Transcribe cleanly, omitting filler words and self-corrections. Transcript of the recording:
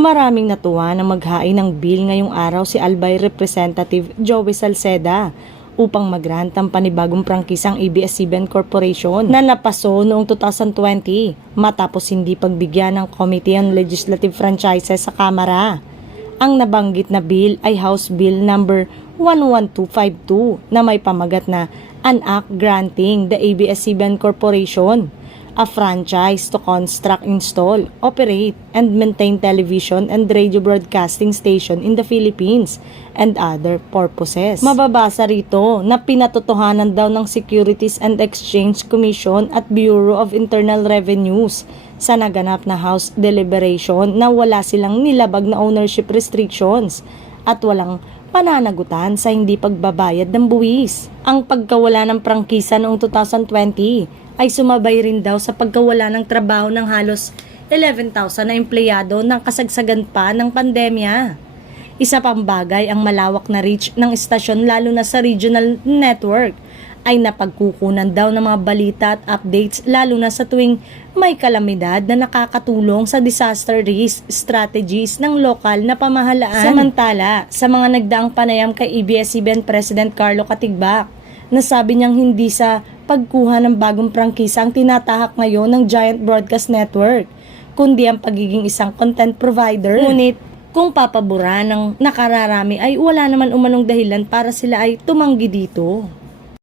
Maraming natuwa na maghain ng bill ngayong araw si Albay Representative Joey Salceda upang mag-grant ng panibagong prangkisang ABS-CBN Corporation na napaso noong 2020 matapos hindi pagbigyan ng Committee on Legislative Franchises sa Kamara. Ang nabanggit na bill ay House Bill number 11252 na may pamagat na An Act Granting the ABS-CBN Corporation a franchise to construct, install, operate, and maintain television and radio broadcasting station in the Philippines and other purposes. Mababasa rito na pinatotohanan daw ng Securities and Exchange Commission at Bureau of Internal Revenues sa naganap na House deliberation na wala silang nilabag na ownership restrictions at walang pananagutan sa hindi pagbabayad ng buwis. Ang pagkawala ng prangkisa noong 2020 ay sumabay rin daw sa pagkawala ng trabaho ng halos 11,000 na empleyado ng kasagsagan pa ng pandemya. Isa pang bagay ang malawak na reach ng istasyon lalo na sa regional network ay napagkukunan daw ng mga balita at updates lalo na sa tuwing may kalamidad na nakakatulong sa disaster risk strategies ng lokal na pamahalaan. Samantala, sa mga nagdaang panayam kay ABS-CBN President Carlo Katigbak, nasabi niyang hindi sa pagkuha ng bagong prangkisa ang tinatahak ngayon ng Giant Broadcast Network, kundi ang pagiging isang content provider. Ngunit kung papabura ng nakararami ay wala naman umanong dahilan para sila ay tumanggi dito.